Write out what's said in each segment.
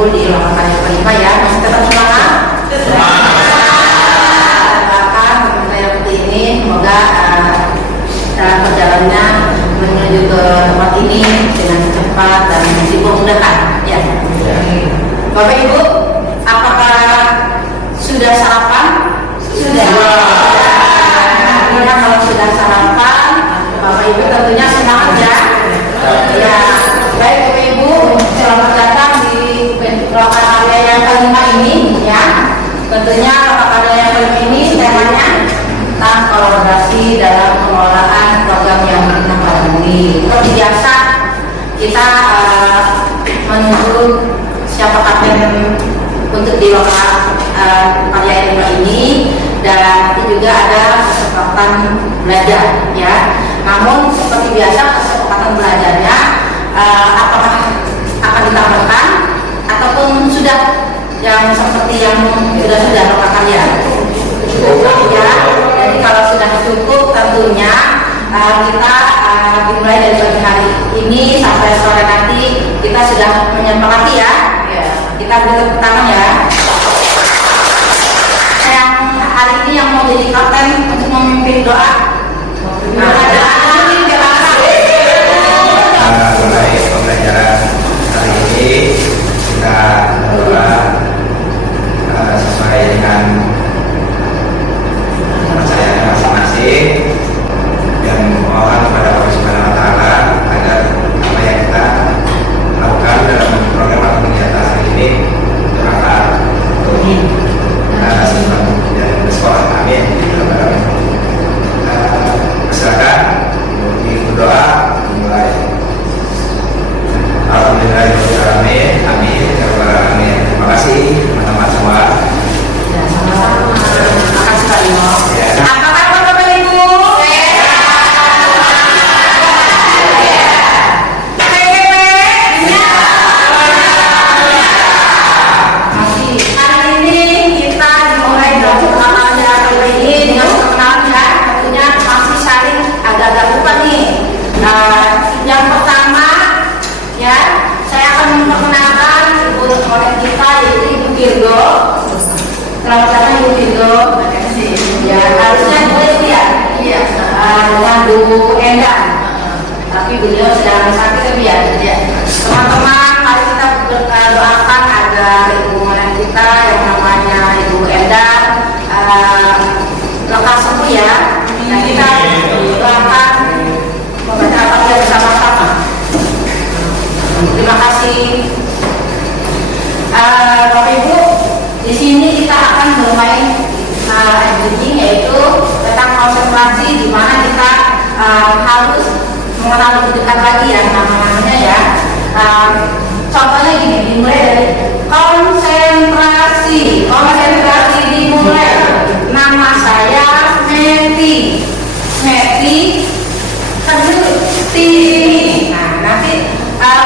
kumpul di lokasi yang kelima ya. Masih tetap semangat? Doakan pemerintah yang seperti ini semoga dalam perjalanannya menuju ke tempat ini dengan cepat dan dimudahkan ya. Bapak Ibu, apakah sudah sarapan? Sudah. Nah, kalau sudah sarapan, Bapak Ibu tentunya semangat ya. Ya, baik Bapak Ibu, selamat datang di lokal karya yang kelima ini ya. Tentunya lokal karya yang kelima ini temanya tentang kolaborasi dalam pengelolaan program yang kita lalui. Seperti biasa kita menunggu siapa kapten untuk di lokal karya yang kelima ini, dan nanti juga ada kesepakatan belajar ya. Namun seperti biasa kesepakatan belajarnya apakah akan ditambahkan ataupun sudah yang seperti yang sudah lokal karya cukup ya. Jadi kalau sudah cukup tentunya kita dimulai dari pagi hari ini sampai sore nanti kita sudah menyepakati ya. Kita beri tepuk tangan ya. Yang hari ini yang mau jadi kapten untuk memimpin doa. Mulai pembelajaran hari ini kita berdoa sesuai dengan kepercayaan masing-masing dan mohon kepada Allah Subhanahu Wa Taala agar apa yang kita lakukan dalam program atau kegiatan hari ini bermanfaat untuk siswa dan sekolah. Amin. Silakan berdoa dimulai. Alhamdulillahirobbilalamin. Amin. Amin. Terima kasih teman-teman semua. Ya, sama-sama. Terima kasih Pak Imo. Apa kabar Bapak Ibu? Hari ini kita dimulai dengan perkenalannya kali ini dengan perkenalan ya. Tentunya masih saling agak-agak lupa nih. Yang pertama ya, saya akan memperkenalkan ibu model kita yaitu Ibu Virgo. Selamat datang Ibu Virgo. Terima kasih. Ya, harusnya boleh ya. Iya. Dengan Bu Endang. Tapi beliau sedang sakit tapi ya. Teman-teman, mari kita doakan agar ibu model kita yang namanya Ibu Endang lekas sembuh ya. Nah, kita doakan membaca Al-Fatihah bersama-sama. Terima kasih. Bapak Ibu, di sini kita akan bermain activity yaitu tentang konsentrasi, di mana kita harus mengenal lebih dekat lagi ya namanya ya. Contohnya gini, dimulai dari konsentrasi. Konsentrasi dimulai. Nama saya Meti. Meti Tini. Nah, nanti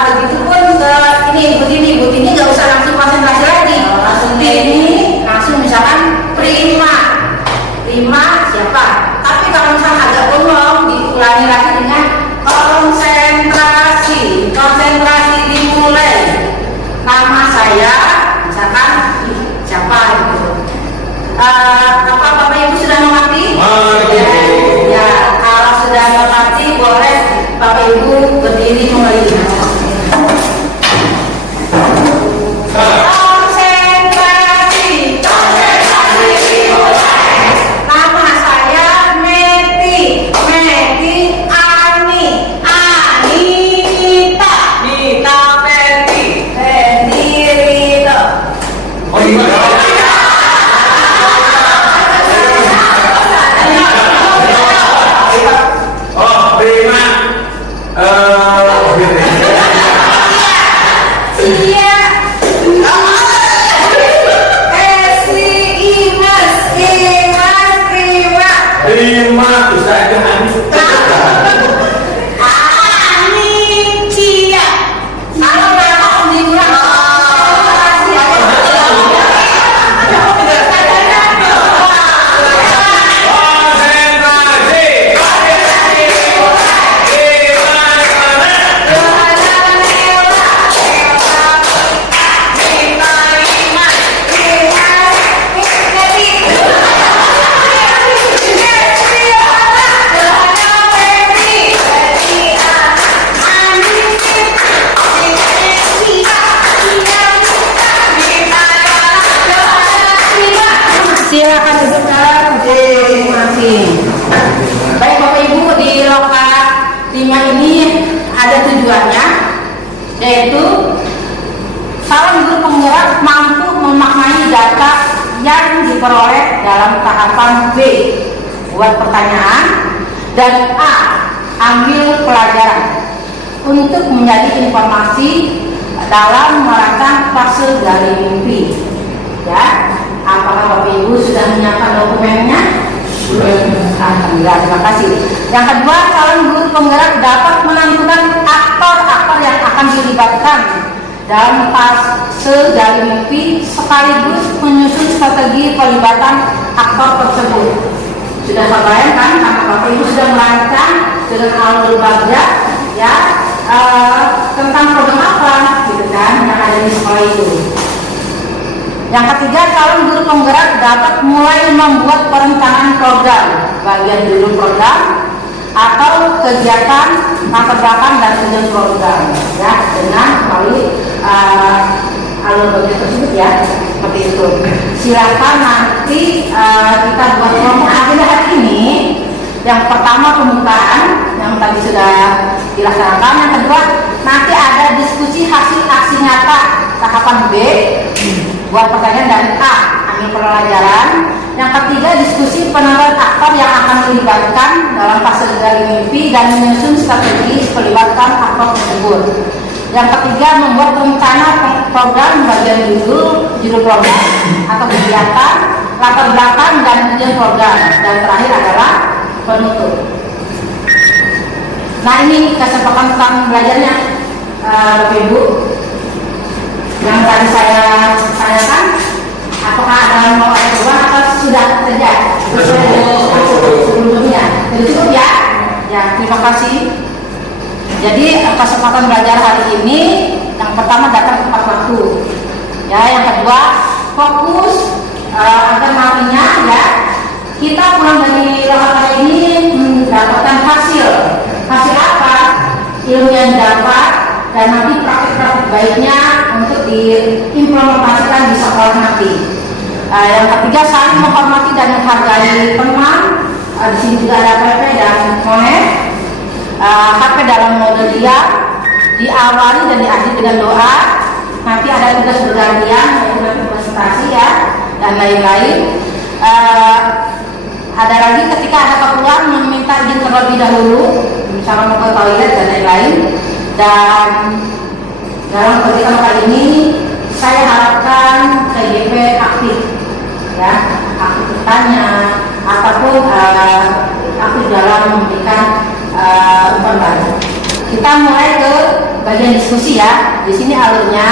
begitupun ke ini Bu Tini nggak usah langsung konsentrasi lagi, langsung Tini, langsung misalkan Prima siapa. Tapi kalau misalkan agak bengong diulangi lagi dengan konsentrasi dimulai. Nama saya misalkan siapa gitu. Apa Bapak Ibu sudah mengerti? Ya, kalau sudah mengerti boleh Bapak Ibu berdiri kembali. Konsentrasi. Nama saya Meti Anita Penti Rito. Oh iya. Oh, Prima. yaitu calon guru penggerak mampu memaknai data yang diperoleh dalam tahapan B, buat pertanyaan, dan A, ambil pelajaran untuk menjadi informasi dalam merancang fase dari mimpi. Ya, apakah Bapak Ibu sudah menyiapkan dokumennya? Alhamdulillah, terima kasih. Yang kedua, calon guru penggerak dapat menentukan aktor-aktor yang akan dilibatkan dalam fase dari mimpi sekaligus menyusun strategi pelibatan aktor tersebut. Sudah terbayangkan karena Bapak Ibu sudah merancang dengan alur bagja ya tentang program apa gitu kan yang ada di sekolah itu. Yang ketiga, calon guru penggerak dapat mulai membuat perencanaan program, bagian judul program atau kegiatan, latar belakang dan tujuan program ya dengan melalui alur bagian tersebut ya, seperti itu. Silakan nanti kita buat kelompok agenda hari ini. Yang pertama pembukaan yang tadi sudah dilaksanakan. Yang kedua nanti ada diskusi hasil aksi nyata tahapan B, buat pertanyaan, dan A, ambil pelajaran. Yang ketiga diskusi penentuan aktor yang akan dilibatkan dalam fase dari mimpi dan menyusun strategi pelibatan aktor tersebut. Yang ketiga membuat rencana program bagian judul program atau kegiatan, latar belakang dan tujuan program, dan terakhir adalah penutup. Nah, ini kesempatan tentang belajarnya Bapak Ibu yang tadi saya tanyakan, apakah ada yang mau coba atau sudah terjadi sebelumnya? Sudah cukup ya? Ya, terima kasih. Jadi kesempatan belajar hari ini yang pertama datang tepat waktu. Ya, yang kedua fokus agar nantinya ya kita pulang dari lokal ini mendapatkan hasil apa, ilmu yang dapat, dan nanti praktik-praktik baiknya untuk diimplementasikan di sekolah nanti. Yang ketiga, saling menghormati dan menghargai teman. Di sini juga ada PP dan Monet. HP dalam mode diam, diawali dan diakhiri dengan doa. Nanti ada tugas bergantian, yaitu nanti presentasi ya, dan lain-lain. Ada lagi ketika ada keperluan meminta izin terlebih dahulu, misalnya mau ke toilet dan lain-lain. Dan dalam kegiatan kali ini saya harapkan TGP aktif ya, aktif bertanya ataupun aktif dalam memberikan umpan balik. Kita mulai ke bagian diskusi ya. Di sini alurnya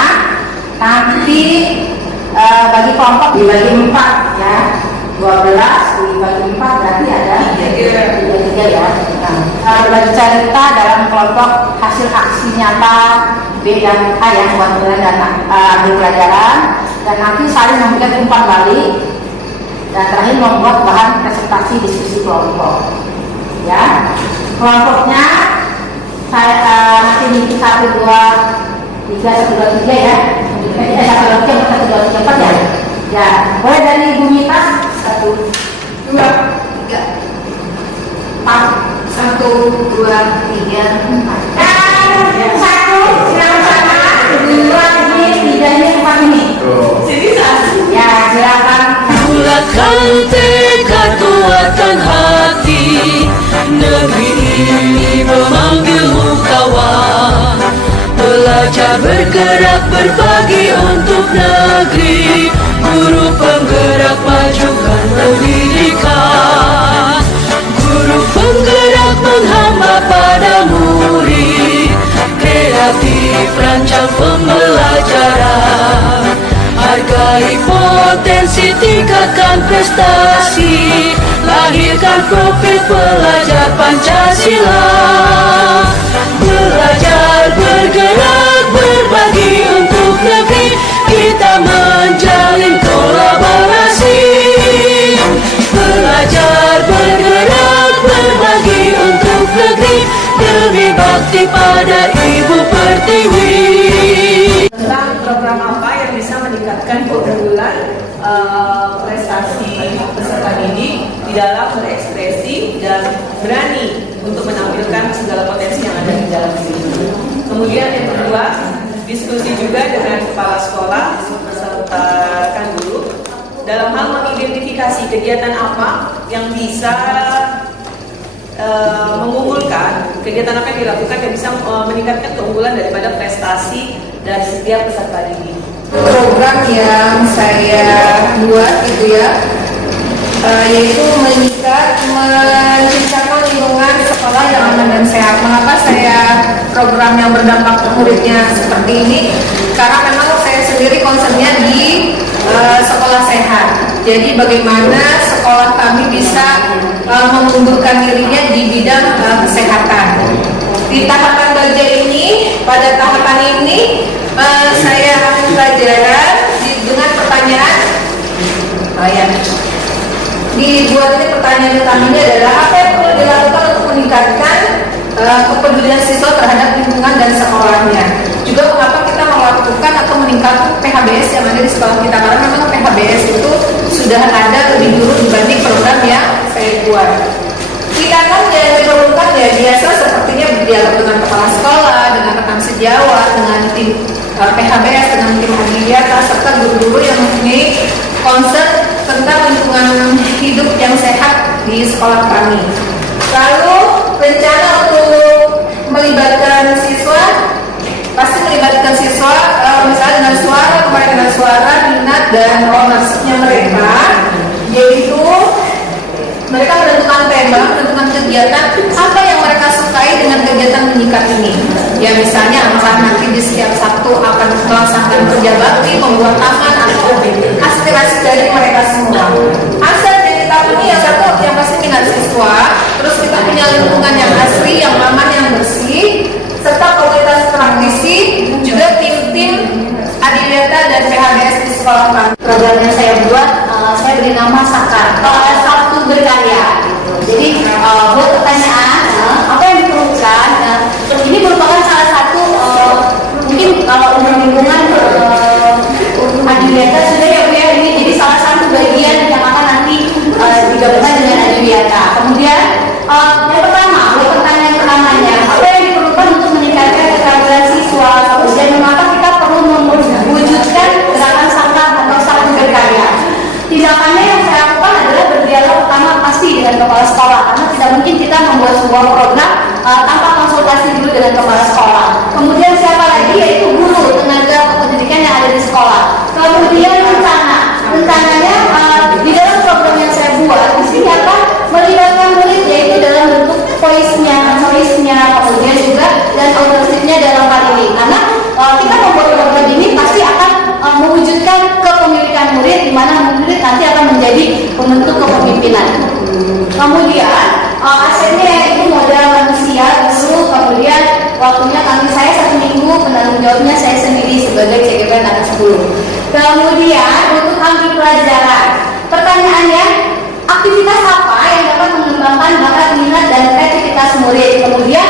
nanti bagi kelompok dibagi 4 ya. 12 dibagi 4 berarti ada 3 ya. Nah, berbagi cerita dalam kelompok hasil aksi nyata B dan A ya, buat dan ambil pelajaran, dan nanti saling memberikan umpan balik, dan terakhir membuat bahan presentasi diskusi kelompok ya. Kelompoknya saya nanti nih 1, 2, 3, 1, 2, 3 ya. 1, 2, 3, 1, 2, 3, 4 ya. Ya, boleh dari Ibu Mita. 1, 2, 3, 4, 1, 2, 3, 4. 1, silakan sana. 2 ini, 3 ini, 4 ini. Sini ya, silakan. Bulatkan tekad, kuatkan hati. Negeri ini memanggilmu kawan. Belajar bergerak berbagi untuk negeri. Guru penggerak majukan pendidikan. Guru penggerak menghamba pada murid. Kreatif rancang pembelajaran. Hargai potensi, tingkatkan prestasi. Lahirkan profil pelajar Pancasila. Belajar bergerak berbagi untuk negeri. Kita menjalin kolaborasi. Belajar bergerak berbagi untuk negeri. Demi bakti pada Ibu Pertiwi. Tentang program apa yang bisa meningkatkan keunggulan prestasi peserta didik di dalam berekspresi dan berani untuk menampilkan segala potensi yang ada di dalam diri. Kemudian yang kedua, diskusi juga dengan kepala sekolah beserta rekan guru dalam hal mengidentifikasi kegiatan apa yang bisa mengunggulkan, kegiatan apa yang dilakukan yang bisa meningkatkan keunggulan daripada prestasi dari setiap peserta didik. Program yang saya buat gitu ya, yaitu menciptakan lingkungan sekolah yang aman dan sehat. Mengapa saya program yang berdampak ke muridnya seperti ini? Karena memang saya sendiri concernnya di sekolah sehat. Jadi bagaimana sekolah kami bisa mengundurkan dirinya di bidang kesehatan. Di tahapan belajar ini, pada tahapan ini saya ambil pelajaran dengan pertanyaan. Dibuat ini pertanyaan utamanya adalah apa yang perlu dilakukan untuk meningkatkan kepedulian siswa terhadap lingkungan dan sekolahnya. Juga mengapa kita melakukan atau meningkatkan PHBS yang ada di sekolah kita, karena memang PHBS itu sudah ada lebih dulu dibanding program yang saya buat. Tindakan yang diperlukan ya biasa sepertinya berdialog dengan kepala sekolah, dengan rekan sejawat, dengan tim PHBS, dengan tim Adiwiyata, serta guru-guru yang mempunyai concern tentang lingkungan hidup yang sehat di sekolah kami. Lalu rencana untuk melibatkan siswa, pasti melibatkan siswa misalnya dengan suara, kemarin dengan suara, minat dan ownership-nya mereka, yaitu mereka menentukan tema, menentukan kegiatan apa yang mereka sukai dengan kegiatan menyikat ini. Ya misalnya apakah nanti di setiap Sabtu akan melaksanakan kerja bakti, membuat taman, atau aspirasi dari mereka semua. Asal dari tahun ini yang satu yang pasti minat siswa, terus kita punya lingkungan yang asri, yang aman, yang bersih, serta komunitas praktisi, juga tim-tim Adiwiyata dan PHBS di sekolah kami. Program yang saya buat, saya beri nama Sakar, Sabtu Berkarya. Jadi buat pertanyaan, apa yang diperlukan? Ini merupakan salah satu, mungkin kalau untuk lingkungan Adiwiyata sudah ya ini jadi salah satu bagian yang akan nanti digabungkan dengan Adiwiyata. Kemudian yang pertama, pertanyaan pertamanya, apa yang diperlukan untuk meningkatkan keterampilan siswa? Kemudian mengapa kita perlu mewujudkan gerakan Sakar atau Sabtu Berkarya? Tindakannya yang saya lakukan adalah berdialog pertama pasti dengan kepala sekolah, karena tidak mungkin kita membuat sebuah program tanpa konsultasi dulu dengan kepala sekolah. Kemudian siapa lagi, yaitu guru, tenaga pendidikan yang ada di sekolah. Kemudian rencananya di dalam program yang saya buat di sini akan melibatkan murid, yaitu dalam bentuk voice-nya, kemudian juga dan ownership-nya dalam hal ini. Karena kita membuat program ini pasti akan mewujudkan kepemilikan murid, di mana murid nanti akan menjadi pembentuk kepemimpinan. Kemudian asetnya itu modal manusia, guru, kemudian waktunya kami saya 1 minggu, penanggung jawabnya saya sendiri sebagai CGP anak 10. Kemudian untuk ambil pelajaran, pertanyaannya aktivitas apa yang dapat mengembangkan bakat, minat dan kreativitas murid? Kemudian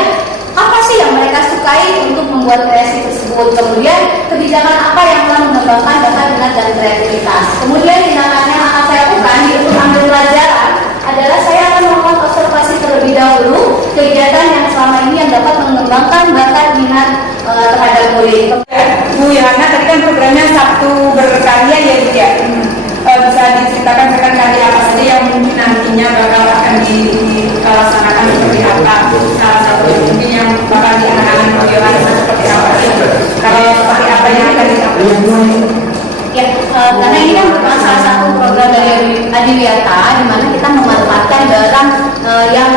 apa sih yang mereka sukai untuk membuat kreasi tersebut? Kemudian kebijakan apa yang telah mengembangkan bakat, minat dan kreativitas? Kemudian tindakan yang akan saya lakukan untuk ambil pelajaran adalah saya akan melakukan observasi terlebih dahulu kegiatan yang selama ini yang dapat mengembangkan bakat, minat terhadap murid. Bu Yohana, tadi kan programnya Sabtu Berkarya ya Bu ya. Bisa diceritakan sekali apa saja yang mungkin nantinya bakal akan dilaksanakan seperti apa? Salah satu mungkin yang bakal di anak-anak Bu Yohana seperti apa? Kalau seperti apa yang akan dilakukan? Ya, karena ini kan merupakan salah satu program dari Adiwiyata, di mana kita memanfaatkan barang yang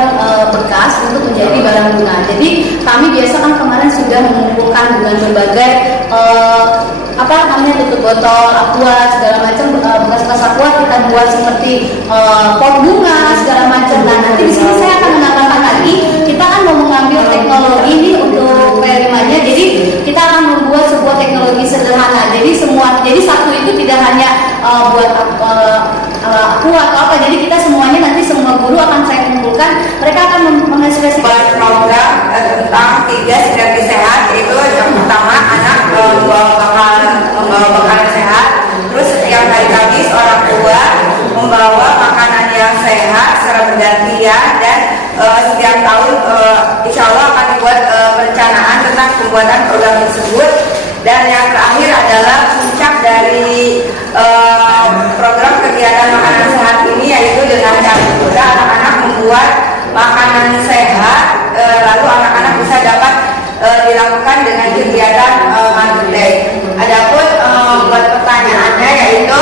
bekas untuk menjadi barang guna. Jadi kami biasa kan kemarin sudah mengumpulkan dengan berbagai tutup botol, aqua, segala macam bekas-bekas aqua kita buat seperti pot bunga segala macam. Nah nanti di sini saya akan menambahkan lagi, kita kan mau mengambil teknologi ini untuk PRM-nya, jadi kita akan membuat sebuah teknologi sederhana. Jadi satu itu tidak hanya buat aqua atau apa, jadi kita semuanya nanti semua guru akan saya kumpulkan, mereka akan menghasilkan program tentang 3 sinergi sehat, yaitu yang pertama anak membawa makanan sehat, terus setiap hari Kamis orang tua membawa makanan yang sehat secara bergantian, dan setiap tahun insya Allah akan dibuat perencanaan tentang pembuatan program tersebut. Dan yang terakhir adalah puncak dari program kegiatan makanan sehat ini, yaitu dengan cara juga anak-anak membuat makanan sehat, lalu anak-anak bisa dapat dilakukan dengan kegiatan Mother Day. Adapun buat pertanyaannya, yaitu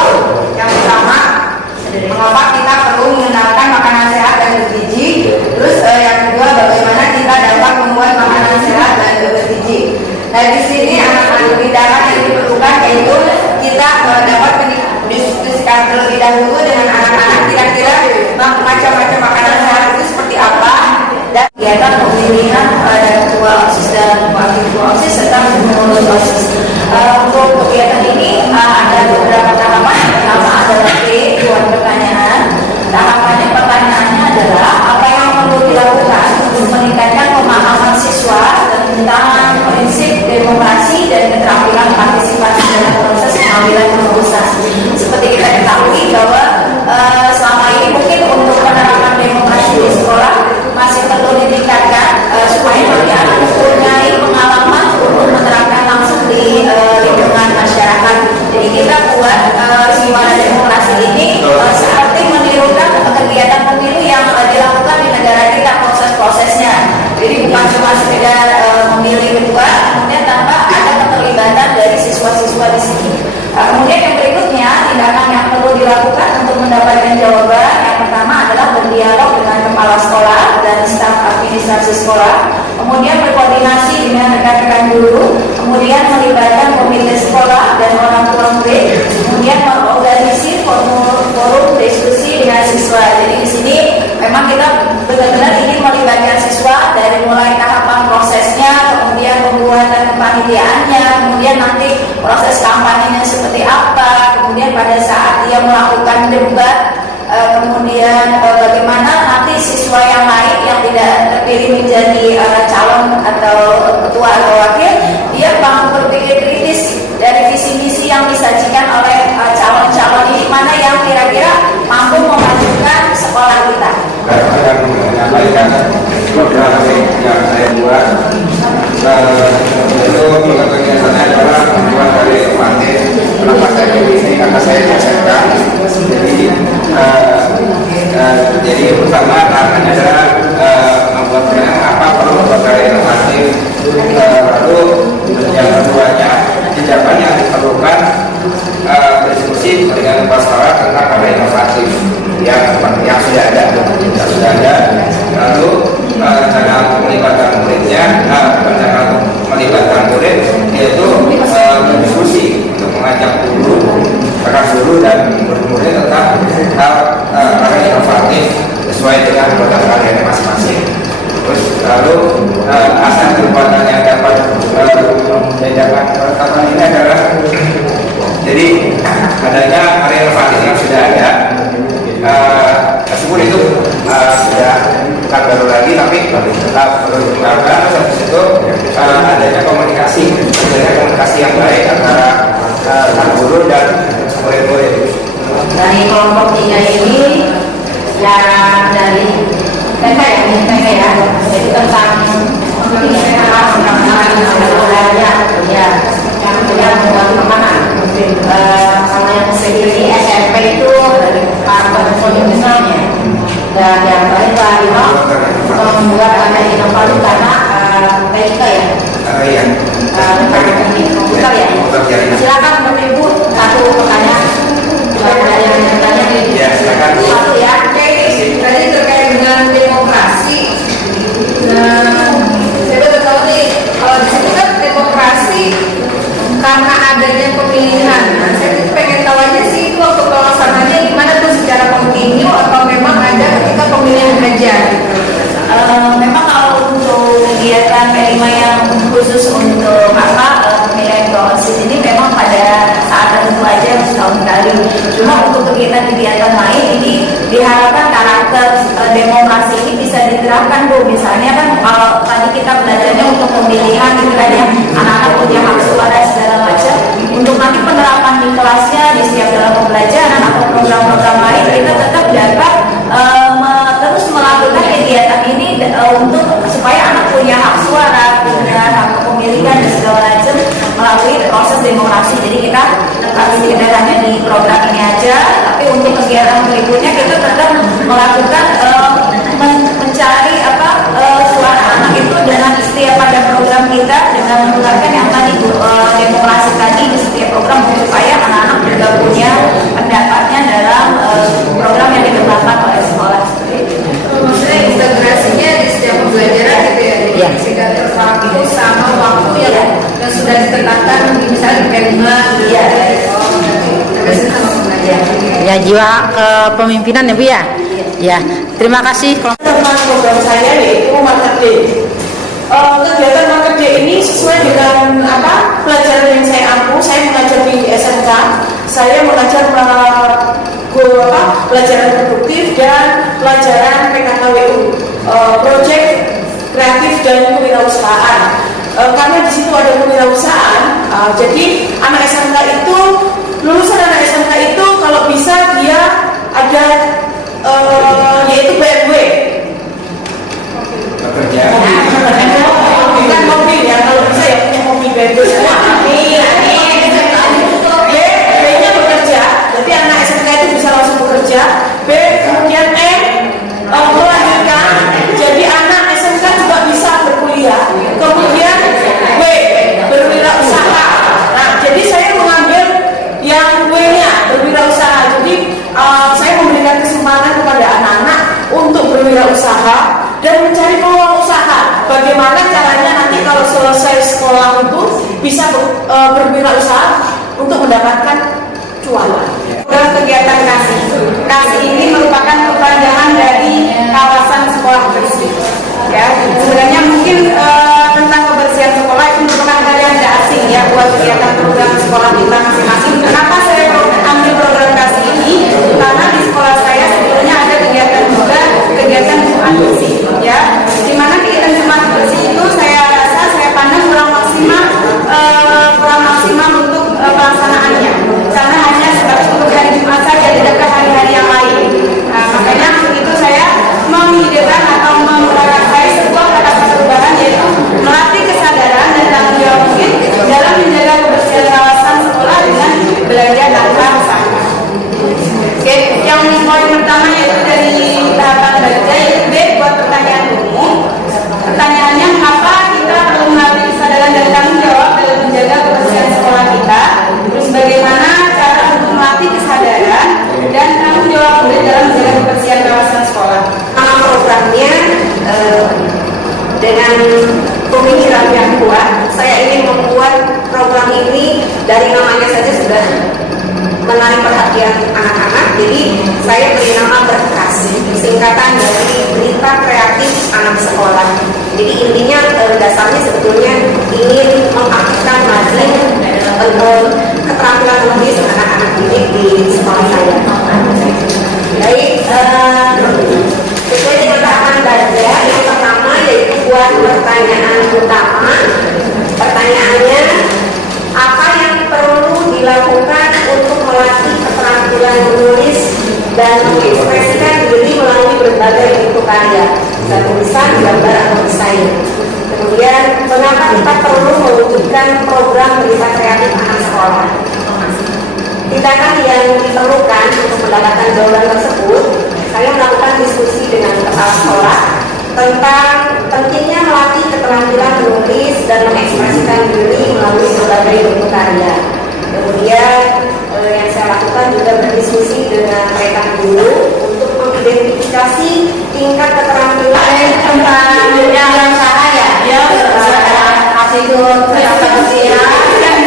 yang pertama, mengapa kita perlu mengenalkan makanan sehat dan bergizi? Terus yang kedua, bagaimana kita dapat membuat makanan sehat dan bergizi? Nah, di sini anak-anak tindakan yang diperlukan yaitu kita dapat mendiskusikan terlebih dahulu dengan anak-anak kira-kira macam-macam makanan sehat itu seperti apa, dan kegiatan pemilihan ketua OSIS dan wakil ketua OSIS serta pengurus OSIS. Untuk kegiatan ini ada beberapa tahapan. Pertama adalah buat pertanyaan. Tahapannya, pertanyaannya adalah apa yang perlu dilakukan untuk meningkatkan pemahaman siswa tentang prinsip demokrasi dan keterampilan partisipasi dalam proses pengambilan keputusan. Seperti kita ketahui bahwa selama ini mungkin untuk penerapan demokrasi di sekolah masih perlu ditingkatkan supaya nanti anak mempunyai pengalaman untuk menerapkan langsung di lingkungan masyarakat. Jadi kita buat suara demokrasi ini seperti menirukan kegiatan pemilu yang dilakukan di negara kita, proses-prosesnya. Jadi bukan cuma sekedar memilih ketua, kemudian tanpa ada keterlibatan dari siswa-siswa di sini. Kemudian yang berikutnya, tindakan yang perlu dilakukan untuk mendapatkan jawaban. Yang pertama adalah berdialog dengan kepala sekolah dan staf administrasi sekolah, kemudian berkoordinasi dengan rekan-rekan guru, kemudian melibatkan komite sekolah dan orang tua murid, kemudian mengorganisir forum diskusi dengan siswa. Jadi di sini memang kita benar-benar ingin melibatkan siswa dari mulai tahapan prosesnya, kemudian pembuatan kepanitiaannya, kemudian nanti proses kampanyenya seperti apa, kemudian pada saat dia melakukan debat, kemudian bagaimana nanti siswa yang lain yang tidak terpilih menjadi calon atau ketua atau wakil, dia mampu berpikir kritis dari visi misi yang disajikan oleh calon-calon ini, mana yang kira-kira mampu memajukan sekolah kita. Saya menyampaikan program yang saya buat, itu kegiatannya adalah membuat dari inovatif. Kenapa saya pilih ini? Karena saya diajarkan. Jadi pertama tantangannya adalah membuat apa perlu membuat karya inovatif. Lalu yang keduanya, tindakan yang diperlukan berdiskusi dengan masyarakat tentang karya inovatif yang sudah ada. Lalu cara melibatkan muridnya, cara melibatkan murid yaitu berdiskusi untuk mengajak guru dan murid tentang karya inovatif sesuai dengan program karyanya masing-masing. Terus lalu asal kekuatan yang dapat membedakan perkataan ini adalah jadi adanya karya inovatif yang sudah ada. Meskipun itu sudah bukan baru lagi, tapi tetap perlu dikembangkan. Habis itu adanya komunikasi yang baik antara guru dan murid-murid. Dari kelompok 3 ini yang dari TK ya, jadi tentang yang membuat makanan. Kalau yang sendiri SMP itu dari Pak misalnya, dan yang lain Pak Rino membuat karya inovatif karena TK ya. Iya. Komputer ya. Silakan Bapak Ibu, satu pertanyaan. Ada yang bertanya gitu. Ya, silakan. Satu ya. Oke, tadi terkait dengan demokrasi. Nah, saya baru tahu nih, kalau di sini kan demokrasi karena adanya pemilihan. Nah, saya pengen tahu aja sih itu waktu pelaksananya gimana tuh, secara kontinu atau memang ada ketika pemilihan aja? Memang kalau untuk kegiatan P5 yang khusus untuk pemilihan OSIS ini memang pada saat tertentu aja setahun sekali. Cuma untuk kegiatan-kegiatan lain ini diharapkan karakter demokrasi ini bisa diterapkan Bu. Misalnya kan kalau tadi kita belajarnya untuk pemilihan gitu kan ya, anak-anak punya hak suara segala macam. Untuk nanti penerapan di kelasnya, di setiap dalam pembelajaran atau program-program lain, kita tetap dapat terus melakukan kegiatan ini untuk supaya anak punya hak suara, punya hak kepemilikan dan segala macam melalui dari program ini aja, tapi untuk kegiatan berikutnya kita tetap melakukan mencari suara anak itu dengan setiap pada program kita, dengan menggunakan yang tadi demokrasi tadi di setiap program supaya anak-anak juga punya pendapatnya dalam program yang dikembangkan oleh sekolah. Maksudnya integrasinya di setiap pembelajaran gitu ya, Iya. sehingga terpaku sama waktu yang sudah ditetapkan misalnya di P5 gitu. Iya. Integrasi sama pembelajaran. Ya, jiwa kepemimpinan ya Bu ya. Ya, terima kasih. Teman program saya yaitu Market Day. Kegiatan Market Day ini sesuai dengan pelajaran yang saya ampu. Saya mengajar di SMK. Saya mengajar pelajaran produktif dan pelajaran PKKWU, Project Kreatif dan Kewirausahaan. Karena di situ ada kewirausahaan, jadi anak SMK itu, lulusan anak SMK itu kalau bisa dia ada yaitu BMW. Bekerja. Bukan mobil ya, kalau bisa ya punya mobil BMW semua. B-nya bekerja, jadi anak SMK itu bisa langsung bekerja. B, kemudian melanjutkan, jadi anak SMK juga bisa berkuliah. Kemudian W, berwirausaha. Nah, jadi saya mengambil yang W-nya, berwirausaha. Jadi saya memberikan kesempatan kepada anak-anak untuk berwirausaha dan mencari peluang usaha. Bagaimana caranya nanti kalau selesai sekolah itu bisa berwirausaha untuk mendapatkan cuan. Program kegiatan kasih. Kasih ini merupakan kepanjangan dari kawasan sekolah bersih. Ya, sebenarnya mungkin tentang kebersihan sekolah itu merupakan hal yang tidak asing ya buat kegiatan program sekolah kita masing-masing. Kenapa saya ambil program kasih ini? Karena di sekolah saya sebelumnya ada kegiatan juga kegiatan Jumat bersih. Ya, di mana kegiatan Jumat bersih itu saya rasa saya pandang kurang maksimal untuk pelaksanaannya. Karena hanya sebatas untuk hari Jumat saja, tidak ke hari-hari yang lain. Nah, makanya itu saya mengidekan atau memperagakan sebuah kata perubahan, yaitu melatih kesadaran dan tanggung jawab mungkin dalam menjaga kebersihan kawasan sekolah dengan belajar tanpa sampah. Oke, yang poin pertama yaitu dari tahapan belajar yaitu B, buat pertanyaan umum. Pertanyaannya, mengapa kita perlu melatih kesadaran dan tanggung jawab dalam menjaga kebersihan sekolah kita? Terus bagaimana cara untuk melatih kesadaran dan tanggung jawab dalam menjaga kebersihan kawasan sekolah? Nama programnya dengan pemikiran yang kuat, saya ingin membuat program ini dari namanya saja sudah menarik perhatian anak-anak. Jadi saya beri nama Berkreasi, singkatan dari Berita Kreatif Anak Sekolah. Jadi intinya dasarnya sebetulnya ingin mengaktifkan lagi keterampilan menulis anak-anak didik di sekolah saya. Baik, sesuai dengan tahapan belajar yang pertama yaitu buat pertanyaan utama. Pertanyaannya, apa yang perlu dilakukan untuk melatih keterampilan menulis dan mengekspresikan diri melalui berbagai bentuk karya, bisa tulisan, gambar, atau desain. Kemudian, mengapa kita perlu mewujudkan program berita kreatif anak sekolah? Tindakan yang diperlukan untuk mendapatkan jawaban tersebut, saya melakukan diskusi dengan kepala sekolah tentang pentingnya melatih keterampilan menulis dan mengekspresikan diri melalui berbagai bentuk karya. Kemudian yang saya lakukan juga berdiskusi dengan mereka guru untuk mengidentifikasi tingkat keterampilan Tentang yang usaha ya, kasih itu kebersihan dan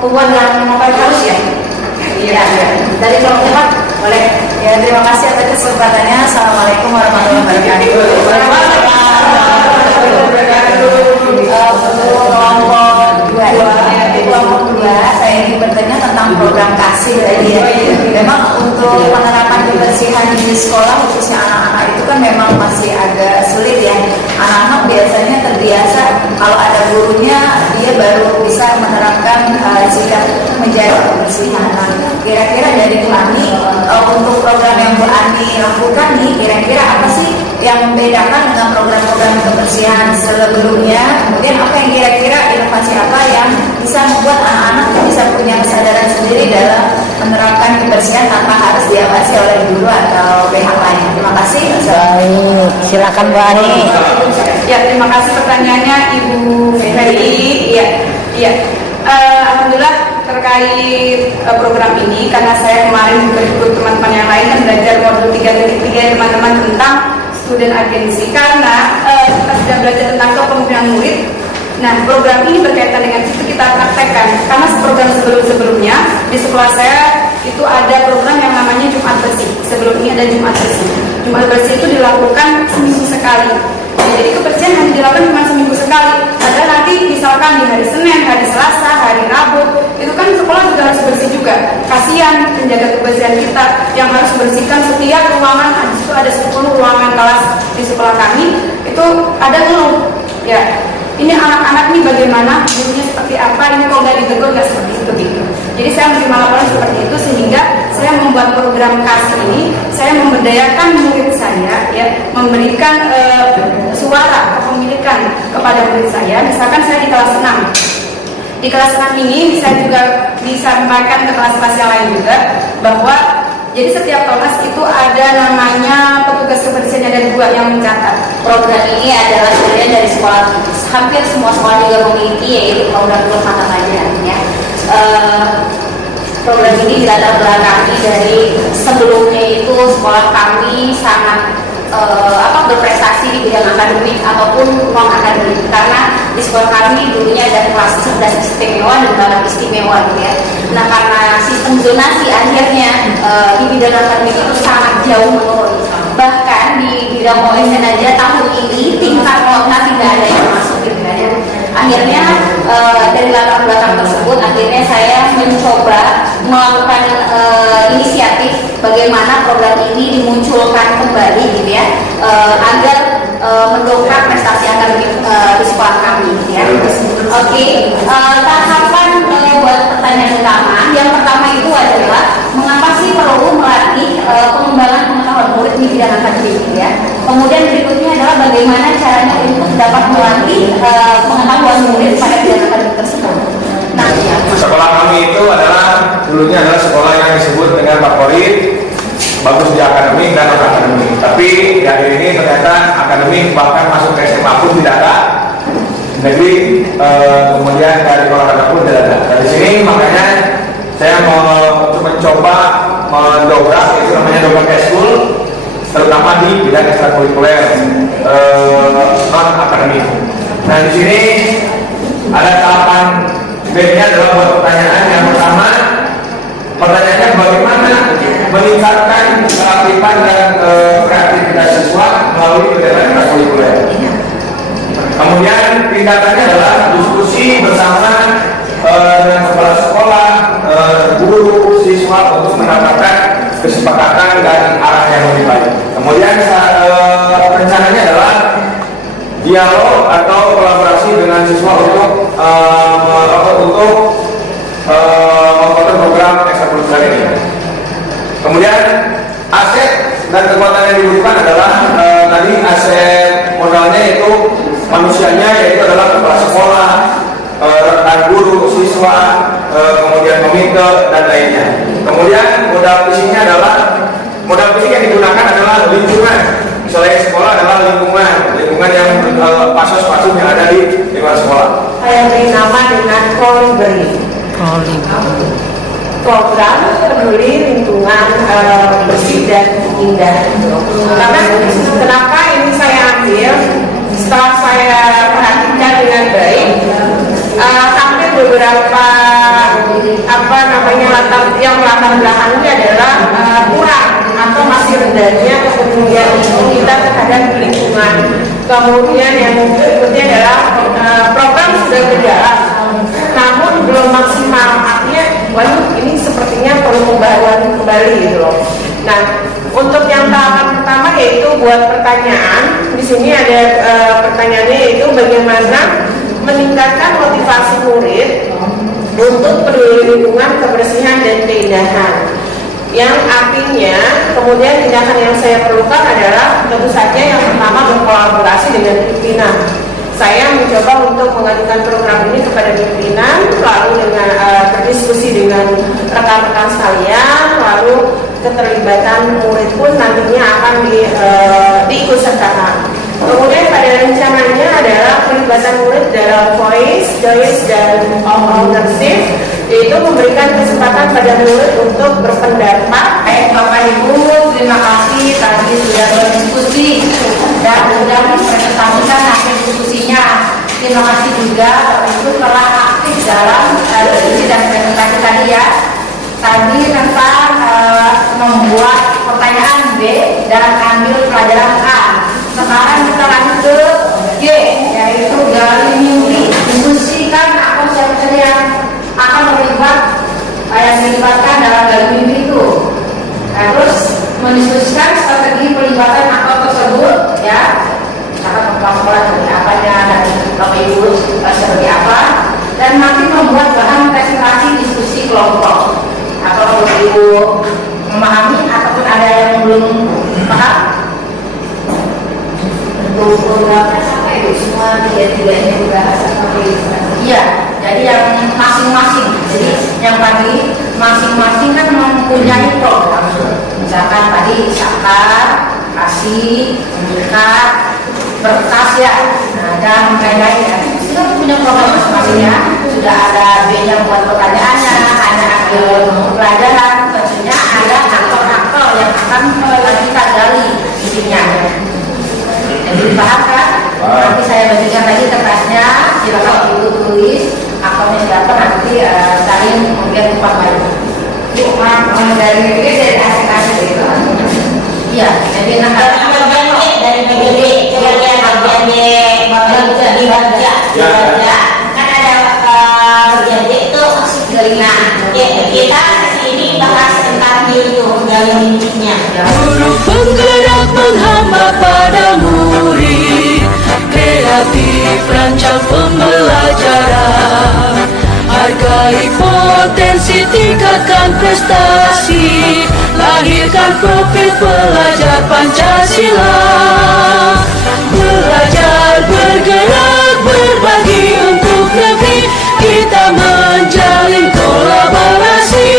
hubungan yang harus ya. Iya. Dari Bang Cepat, boleh. Ya, terima kasih atas kesempatannya. Assalamualaikum warahmatullahi wabarakatuh. Kelompok 2, saya ingin bertanya tentang program kasih tadi ya. Memang untuk penerapan kebersihan di sekolah khususnya anak-anak itu kan memang masih agak sulit ya. Anak-anak biasanya terbiasa kalau ada gurunya dia baru bisa menerapkan sikap menjaga kebersihan. Nah, kira-kira dari Bu Ani untuk program yang Bu Ani lakukan nih, kira-kira apa sih yang membedakan dengan program-program kebersihan sebelumnya? Kemudian apa yang kira-kira inovasi apa yang Jadi dalam menerapkan kebersihan tanpa harus diawasi oleh guru atau pihak lain. Terima kasih. Baik, silakan Bu Ani. Ya, terima kasih pertanyaannya Ibu Ferry. Iya. Alhamdulillah terkait program ini, karena saya kemarin juga ikut teman-teman yang lain kan belajar modul 3.3 teman-teman tentang student agency, karena kita sudah belajar tentang kepemimpinan murid. Nah, program ini berkaitan dengan itu kita praktekkan, karena program sebelumnya di sekolah saya itu ada program yang namanya Jumat Bersih. Sebelum ini ada Jumat Bersih. Jumat Bersih itu dilakukan seminggu sekali. Jadi kebersihan hanya dilakukan cuma seminggu sekali. Ada nanti misalkan di hari Senin, hari Selasa, hari Rabu, itu kan sekolah juga harus bersih juga. Kasihan penjaga kebersihan kita yang harus bersihkan setiap ruangan. Itu ada 10 ruangan kelas di sekolah kami. Itu ada ngeluh. Ya, ini anak-anak nih bagaimana, gurunya seperti apa, ini kok nggak ditegur, nggak seperti itu gitu. Jadi saya menerima laporan seperti itu, sehingga saya membuat program KAS ini, saya memberdayakan murid saya, ya, memberikan suara kepemilikan kepada murid saya. Misalkan saya di kelas 6. Di kelas 6 ini saya juga disampaikan ke kelas-kelas yang lain juga, bahwa jadi setiap kelas itu ada namanya petugas kebersihan, ada 2 yang mencatat. Program ini adalah sebenarnya dari sekolah, hampir semua sekolah juga memiliki, yaitu program Mata Pelajaran. Ya. Program ini dilatar belakangi dari sebelumnya itu sekolah kami sangat berprestasi di bidang akademik ataupun non akademik, karena di sekolah kami dulunya ada kelas cerdas istimewa dan bakat istimewa gitu ya. Nah, karena sistem zonasi akhirnya di bidang akademik itu sangat jauh menurun. Bahkan di bidang OSN aja tahun ini tingkat kota tidak ada yang masuk gitu ya. Akhirnya dari latar belakang tersebut, akhirnya saya mencoba melakukan inisiatif bagaimana program ini dimunculkan kembali gitu ya, agar mendongkrak prestasi akademik di sekolah kami gitu ya. Oke, tahapan buat pertanyaan utama. Yang pertama itu adalah mengapa sih perlu melatih pengembangan pengetahuan murid di bidang akademik gitu ya. Kemudian berikutnya adalah bagaimana caranya untuk dapat melatih pengetahuan murid pada bidang akademik tersebut. Nah, sekolah kami itu dulunya adalah sekolah yang disebut dengan favorit, bagus di akademik dan non akademik. Tapi di akhir ini ternyata akademik bahkan masuk ke SMA pun tidak ada, negeri kemudian dari olahraga pun tidak ada. Dari sini makanya saya mau mencoba mendobrak, itu namanya dobrak eskul, terutama di bidang ekstrakurikuler non akademik. Nah, di sini ada tahapan B-nya adalah buat pertanyaan. Yang pertama, pertanyaannya bagaimana meningkatkan keaktifan dan kreativitas siswa melalui kegiatan ekstrakurikuler. Kemudian tingkatannya adalah diskusi bersama dengan kepala sekolah, guru, siswa untuk mendapatkan kesepakatan dan arah yang lebih baik. Kemudian rencananya adalah dialog atau kolaborasi dengan siswa untuk membuat program ekstrakurikuler ini. Kemudian aset dan kekuatan yang dibutuhkan adalah tadi aset modalnya itu manusianya, yaitu adalah kepala sekolah, rekan guru, siswa, kemudian komite dan lainnya. Kemudian modal fisiknya adalah modal fisik yang digunakan adalah lingkungan. Misalnya sekolah adalah lingkungan yang pasos-pasos yang ada di lingkungan sekolah. Saya beri nama dengan Kolibri. Program peduli lingkungan bersih dan indah. Karena kenapa ini saya ambil? Setelah saya perhatikan dengan baik, hampir beberapa latar belakangnya adalah kurang atau masih rendahnya kepedulian kita terhadap lingkungan. Kemudian yang berikutnya adalah program sudah berjalan, namun belum maksimal. Artinya, waduh, ini sepertinya perlu pembaruan kembali gitu loh. Nah, untuk yang tahapan pertama yaitu buat pertanyaan. Di sini ada pertanyaannya, yaitu bagaimana meningkatkan motivasi murid untuk peduli lingkungan, kebersihan dan keindahan. Yang artinya, kemudian tindakan yang saya perlukan adalah tentu saja yang pertama berkolaborasi dengan pimpinan. Saya mencoba untuk mengajukan program ini kepada pimpinan, lalu dengan berdiskusi dengan rekan rekan-rekan sekalian, lalu keterlibatan murid pun nantinya akan diikutsertakan. Kemudian pada rencananya adalah pelibatan murid dalam voice, dan ownership, yaitu memberikan kesempatan pada murid untuk berpendapat. Baik Bapak Ibu, terima kasih tadi sudah berdiskusi dan sudah mempresentasikan hasil diskusinya. Terima kasih juga Bapak Ibu telah aktif dalam diskusi dan presentasi tadi ya. Tadi tentang membuat pertanyaan B dan ambil pelajaran A. Sekarang kita lanjut ke G, yaitu gali mimpi. Diskusikan apa saja yang akan terlibat yang dilibatkan dalam gali mimpi itu. Terus mendiskusikan strategi pelibatan aktor tersebut, ya. Akan memperoleh seperti apanya dan Bapak Ibu seperti apa, dan nanti membuat bahan presentasi diskusi kelompok. Atau Bapak Ibu memahami ataupun ada yang belum paham? Programnya sampai semua tiga-tiganya dibahas iya, jadi yang masing-masing. Jadi yang tadi masing-masing kan mempunyai program. Misalkan tadi sakar, kasih, mengikat, berkas ya, dan lain-lain ya. Kita punya program masing-masing ya. Sudah ada B-nya buat pertanyaannya, hanya ambil pelajaran. Tentunya ada aktor-aktor yang akan kita gali isinya. Jadi paham kan? Nanti saya bagikan lagi kertasnya, silakan Ibu tulis akunnya siapa, nanti saling kemudian tempat baru. Yuk, dari ini dari asik-asik gitu. Iya, jadi dari bagian B, bagian B bisa dibaca, kan ada bagian B itu nah, kita sini bahas tentang gali mimpinya. Guru penggerak menghamba pada murid, kreatif rancang pembelajaran, hargai potensi, tingkatkan prestasi, lahirkan profil pelajar Pancasila. Belajar, bergerak, berbagi untuk negeri, kita menjalin kolaborasi.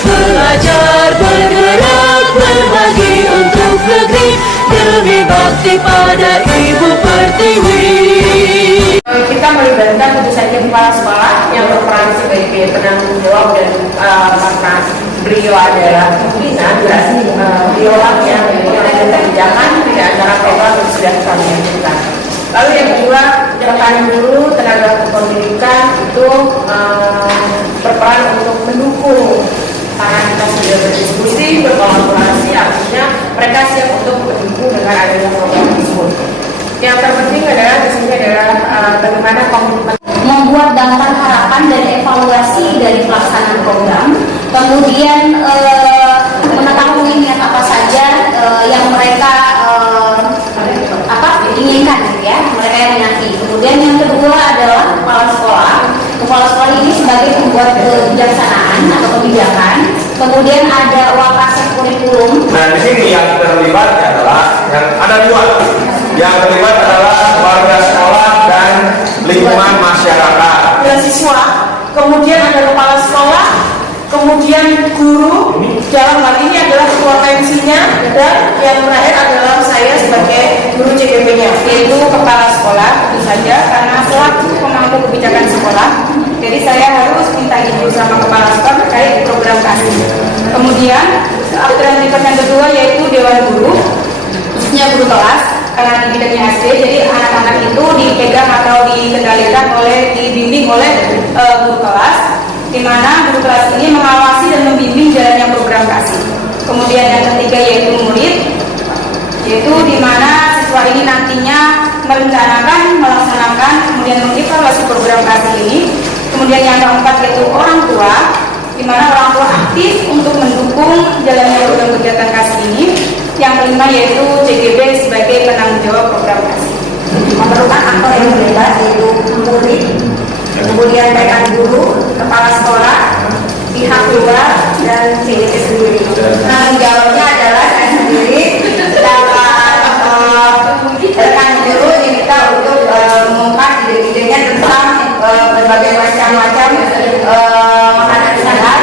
Belajar, bergerak, berbagi untuk negeri, demi bakti pada Ibu Pertiwi. Kita melibatkan tentu saja kepala sekolah yang berperan sebagai penanggung jawab, dan karena beliau adalah pimpinan, beliau yang mengenai kebijakan di antara program yang sudah kami lakukan. Lalu yang kedua, rekan guru, tenaga kependidikan itu berperan untuk mendukung. Karena kita sudah berdiskusi, berkolaborasi, artinya mereka siap untuk mendukung dengan adanya program tersebut. Yang terpenting adalah di sini adalah bagaimana komitmen membuat daftar harapan dan evaluasi dari pelaksanaan program, kemudian mengetahui niat apa saja yang mereka inginkan, gitu ya, mereka yang minati. Kemudian yang kedua adalah kepala sekolah. Kepala sekolah ini sebagai pembuat kebijaksanaan atau kebijakan. Kemudian ada wakasek kurikulum. Nah, di sini yang terlibat adalah yang ada dua. Yang terlibat adalah warga sekolah dan lingkungan masyarakat. Dan siswa, kemudian ada kepala sekolah, kemudian guru, dalam hal ini adalah ketua pensinya, dan yang terakhir adalah saya sebagai guru CGP-nya, yaitu kepala sekolah, tentu saja karena selaku pemangku kebijakan sekolah, jadi saya harus minta izin sama kepala sekolah terkait program kasih. Kemudian aturan yang kedua yaitu dewan guru, khususnya guru kelas, karena di bidangnya SD, jadi anak-anak itu dipegang atau dikendalikan dibimbing oleh guru kelas, di mana guru kelas ini mengawasi dan membimbing jalannya program kasih. Kemudian yang ketiga yaitu murid, yaitu di mana siswa ini nantinya merencanakan, melaksanakan, kemudian mengevaluasi program kasih ini. Kemudian yang keempat yaitu orang tua, di mana orang tua aktif untuk mendukung jalannya program kegiatan kasih ini. Yang kelima yaitu CGB sebagai penanggung jawab program kasih. Memerlukan aktor yang terlibat yaitu murid, kemudian rekan guru, kepala sekolah, pihak luar, dan CGP sendiri. Tanggung jawabnya adalah saya sendiri dan rekan guru diminta untuk mengungkap ide-idenya tentang berbagai macam makanan sehat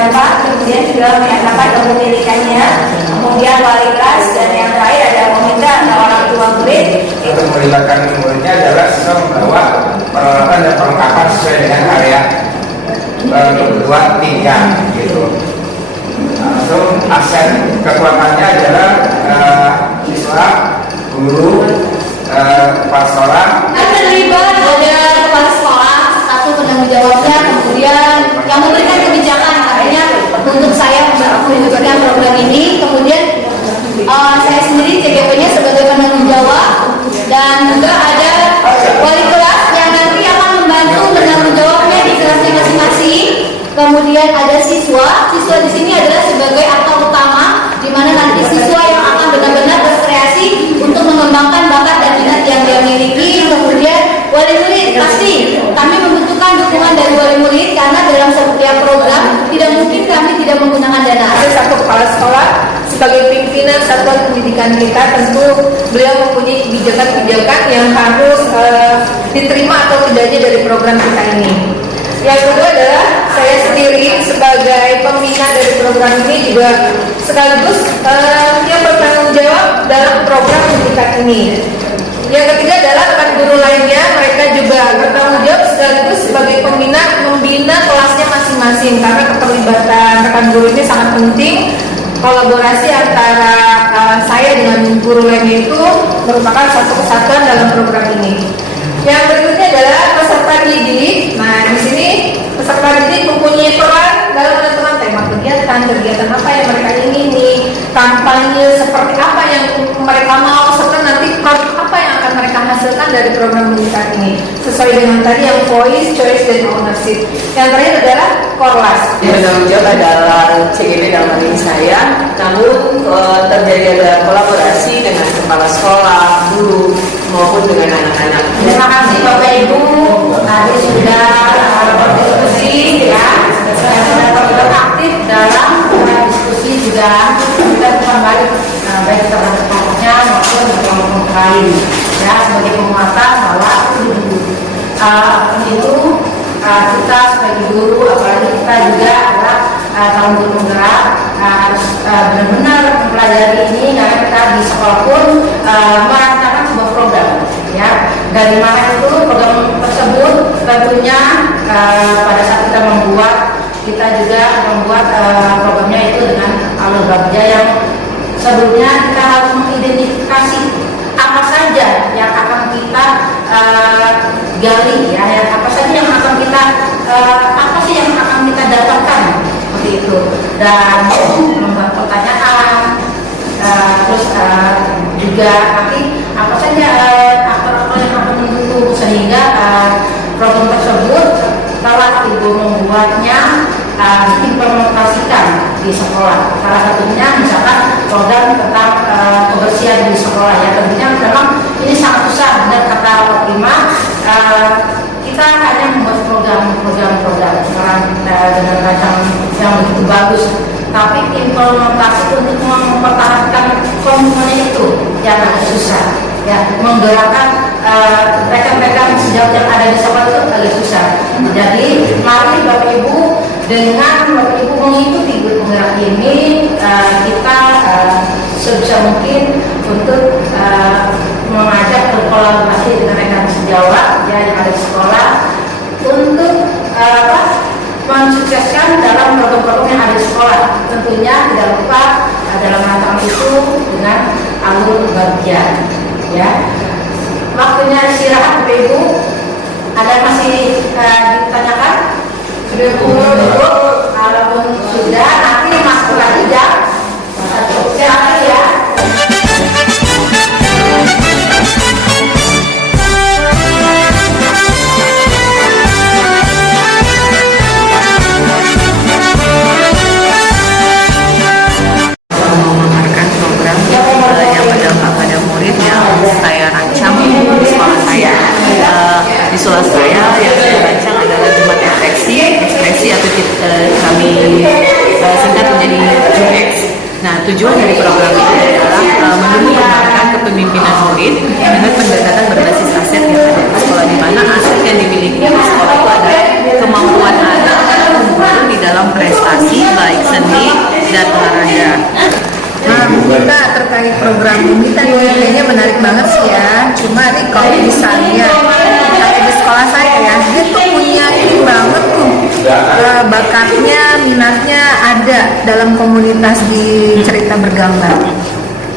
mendapat, kemudian juga menyatakan kepemilikannya, kemudian wali kelas, dan yang terakhir ada meminta orang tua murid. Untuk melibatkan muridnya adalah siswa membawa peralatan dan perlengkapan sesuai dengan area untuk 2, 3 gitu. Langsung aksen kekuatannya adalah siswa, guru, kepala sekolah. Terlibat ada kepala sekolah, satu penanggung jawabnya, kemudian yang memberikan kebijakan, artinya untuk saya menunjukkan program ini, kemudian saya sendiri CGP-nya sebagai penanggung jawab, dan juga ada wali kelas yang nanti akan membantu menanggung jawabnya di kelasnya masing-masing. Kemudian ada siswa di sini adalah sebagai aktor utama, di mana nanti siswa yang akan benar-benar berkreasi untuk mengembangkan bakat dan minat yang dia miliki. Kemudian wali murid, pasti kami membutuhkan dukungan dari wali murid karena dalam setiap program tidak mungkin kami tidak menggunakan dana. Ada satu kepala sekolah sebagai pimpinan satuan pendidikan kita, tentu beliau mempunyai kebijakan-kebijakan yang harus diterima atau tidaknya dari program kita ini. Yang kedua adalah saya sendiri sebagai pembina dari program ini juga sekaligus yang bertanggung jawab dalam program pendidikan ini. Yang ketiga adalah rekan guru lainnya, mereka juga bertanggung jawab sekaligus sebagai pembina membina kelasnya masing-masing, karena keterlibatan rekan guru ini sangat penting. Kolaborasi antara saya dengan guru lainnya itu merupakan satu kesatuan dalam program ini. Yang berikutnya adalah peserta didik. Nah, di sini peserta didik mempunyai peran dalam menentukan tema kegiatan apa yang mereka ingini, kampanye seperti apa yang mereka mau, serta nanti produk apa yang akan mereka hasilkan dari program pendidikan ini, sesuai dengan tadi yang voice, choice, dan ownership. Yang terakhir adalah korlas. Penanggung jawab adalah CGP dalam hal ini saya, namun terjadi ada kolaborasi dengan kepala sekolah, guru, maupun dengan anak-anak. Terima kasih Bapak Ibu, tadi sudah berdiskusi ya, dan sudah aktif dalam diskusi juga. Kita kembali baik terhadap kelompoknya maupun kelompok lain ya, sebagai penguatan bahwa itu kita sebagai guru, apalagi kita juga adalah tahun guru penggerak, harus benar-benar mempelajari ini, karena kita di sekolah pun merancangkan sebuah program ya. Dari mana itu program tersebut tentunya pada saat kita juga membuat programnya itu dengan alur bagja yang sebelumnya kita harus mengidentifikasi apa saja yang akan kita gali ya, apa saja yang akan kita apa sih yang akan kita dapatkan seperti itu, dan membuat pertanyaan, terus juga nanti apa saja aktor-aktor yang akan mendukung, sehingga program tersebut telah Ibu membuatnya diimplementasikan di sekolah. Salah satunya misalkan program tentang kebersihan di sekolah ya, tentunya memang ini sangat besar, benar kata Pak Prima, kita hanya membuat program-program dengan rancangan yang begitu bagus, tapi implementasi untuk mempertahankan komitmennya itu yang agak susah ya, menggerakkan rekan-rekan sejauh yang ada di sekolah itu agak susah. Jadi mari Bapak Ibu, dengan Bapak Ibu mengikuti grup penggerak ini, kita sebisa mungkin untuk mengajak berkolaborasi dengan rekan sejawat ya, yang ada di sekolah untuk mensukseskan dalam program-program yang ada di sekolah. Tentunya tidak lupa dalam rancangan itu dengan alur bagian ya. Waktunya istirahat Bapak Ibu. Ada masih ditanyakan? Sudah cukup? Kalaupun sudah, nanti masuk lagi jam 1. Silakan ya. Memamerkan program yang berdampak pada murid yang saya rancang di sekolah saya. Di sekolah saya yang saya rancang adalah Jumat ekspresi atau kami singkat menjadi JUX. Nah, tujuan dari program ini adalah mendukung pengembangan kepemimpinan murid dengan pendekatan berbasis aset yang ada di sekolah, di mana aset yang dimiliki di sekolah itu ada kemampuan anak untuk di dalam prestasi baik seni dan olahraga. Nah, kita terkait program ini tadi kayaknya menarik banget sih ya. Cuma nih kalau misalnya kayak di sekolah saya ya, dia tuh punya ini banget tuh bakatnya, minatnya ada dalam komunitas di cerita bergambar.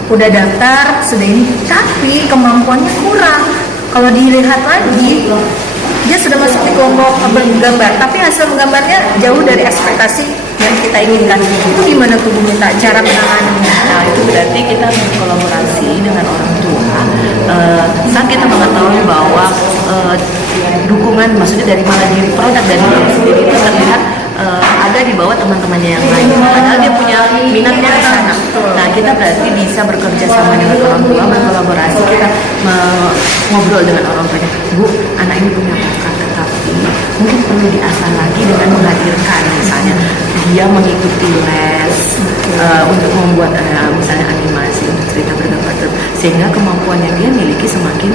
Udah daftar, sudah ini, tapi kemampuannya kurang. Kalau dilihat lagi, dia sudah masuk di kelompok bergambar, tapi hasil menggambarnya jauh dari ekspektasi yang kita inginkan. Itu gimana tuh Bu Mita cara menanganinya? Nah, itu berarti kita berkolaborasi dengan orang tua. Saat kita mengetahui bahwa dukungan, maksudnya dari mana diri produk dari diri sendiri itu terlihat ada di bawah teman-temannya yang lain. Padahal dia punya minatnya ke sana. Nah, kita berarti bisa bekerja sama dengan orang tua, berkolaborasi. Kita ngobrol dengan orang tuanya. Bu, anak ini punya bakat, tetapi mungkin perlu diasah lagi dengan menghadirkan misalnya dia mengikuti les untuk membuat misalnya animasi untuk cerita bergambar, sehingga kemampuan yang dia miliki semakin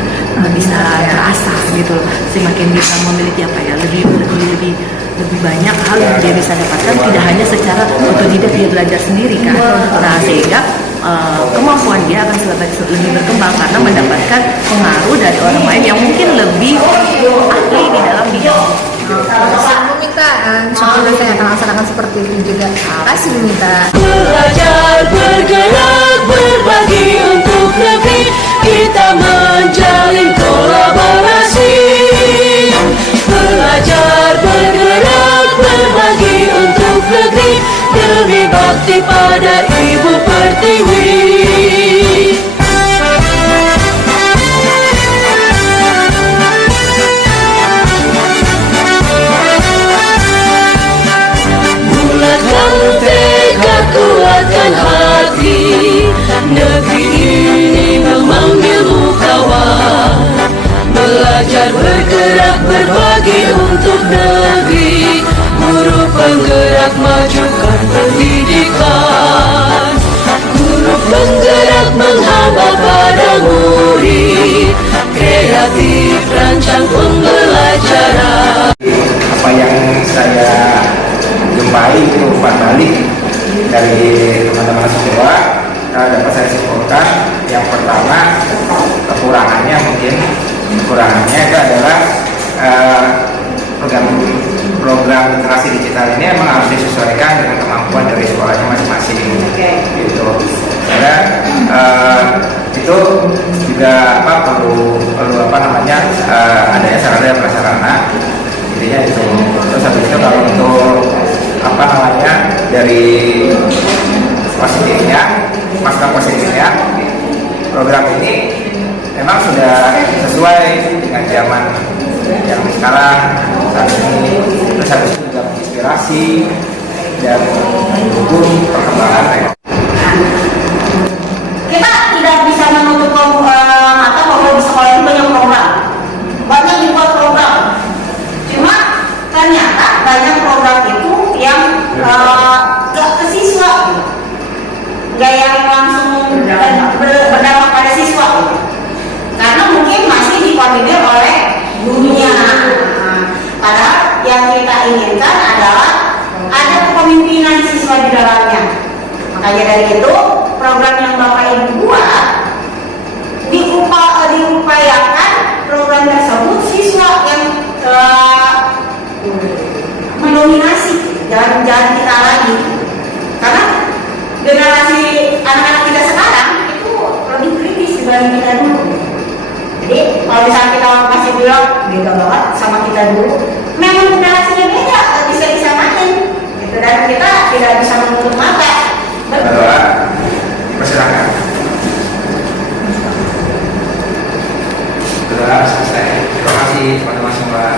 bisa terasah gitu loh, semakin bisa memiliki apa ya lebih banyak hal yang dia bisa dapatkan, tidak hanya secara otodidak dia belajar sendiri kan. Nah, sehingga kemampuan dia akan lebih berkembang karena mendapatkan pengaruh dari orang lain yang mungkin lebih ahli di dalam bidang. Bu Mita, insya Allah saya akan laksanakan seperti itu juga. Terima kasih Bu Mita. Belajar bergerak berbagi untuk negeri, kita menjalin kolaborasi. Belajar bergerak berbagi untuk negeri, demi bakti pada Ibu Pertiwi. Bulatkan tekad, kuatkan hati, negeri ini memanggilmu kawan. Belajar bergerak berbagi untuk negeri, guru penggerak majukan pendidikan. Guru penggerak menghamba pada murid, kreatif rancang pembelajaran. Apa yang saya jumpai itu umpan balik dari teman-teman siswa dapat saya simpulkan. Yang pertama, kekurangannya itu adalah program literasi digital ini memang harus disesuaikan dengan kemampuan dari sekolahnya masing-masing. Gitu. Karena itu juga perlu adanya sarana dan prasarana. Intinya itu. Terus habis itu kalau untuk dari masalah positifnya, program ini memang sudah sesuai dengan zaman yang sekarang saat ini. Terus habis itu juga menginspirasi dan mendukung perkembangan mereka. Kita tidak bisa menutup mata bahwa di sekolah ini banyak dibuat program. Cuma ternyata banyak program itu yang gak ke siswa, gak yang langsung berdampak pada siswa, karena mungkin masih dikoordinir oleh gurunya. Padahal yang kita inginkan adalah ada kepemimpinan siswa di dalamnya. Makanya dari itu program yang Bapak Ibu buat diupayakan program tersebut siswa yang mendominasi, jangan kita lagi, karena generasi anak-anak kita sekarang itu lebih kritis dibanding kita dulu. Jadi kalau misalnya kita masih bilang beda banget sama kita dulu, memang generasinya beda, bisa disamain gitu, dan kita tidak bisa menutup mata. Persilakan. Sudah selesai. Terima kasih teman-teman semua.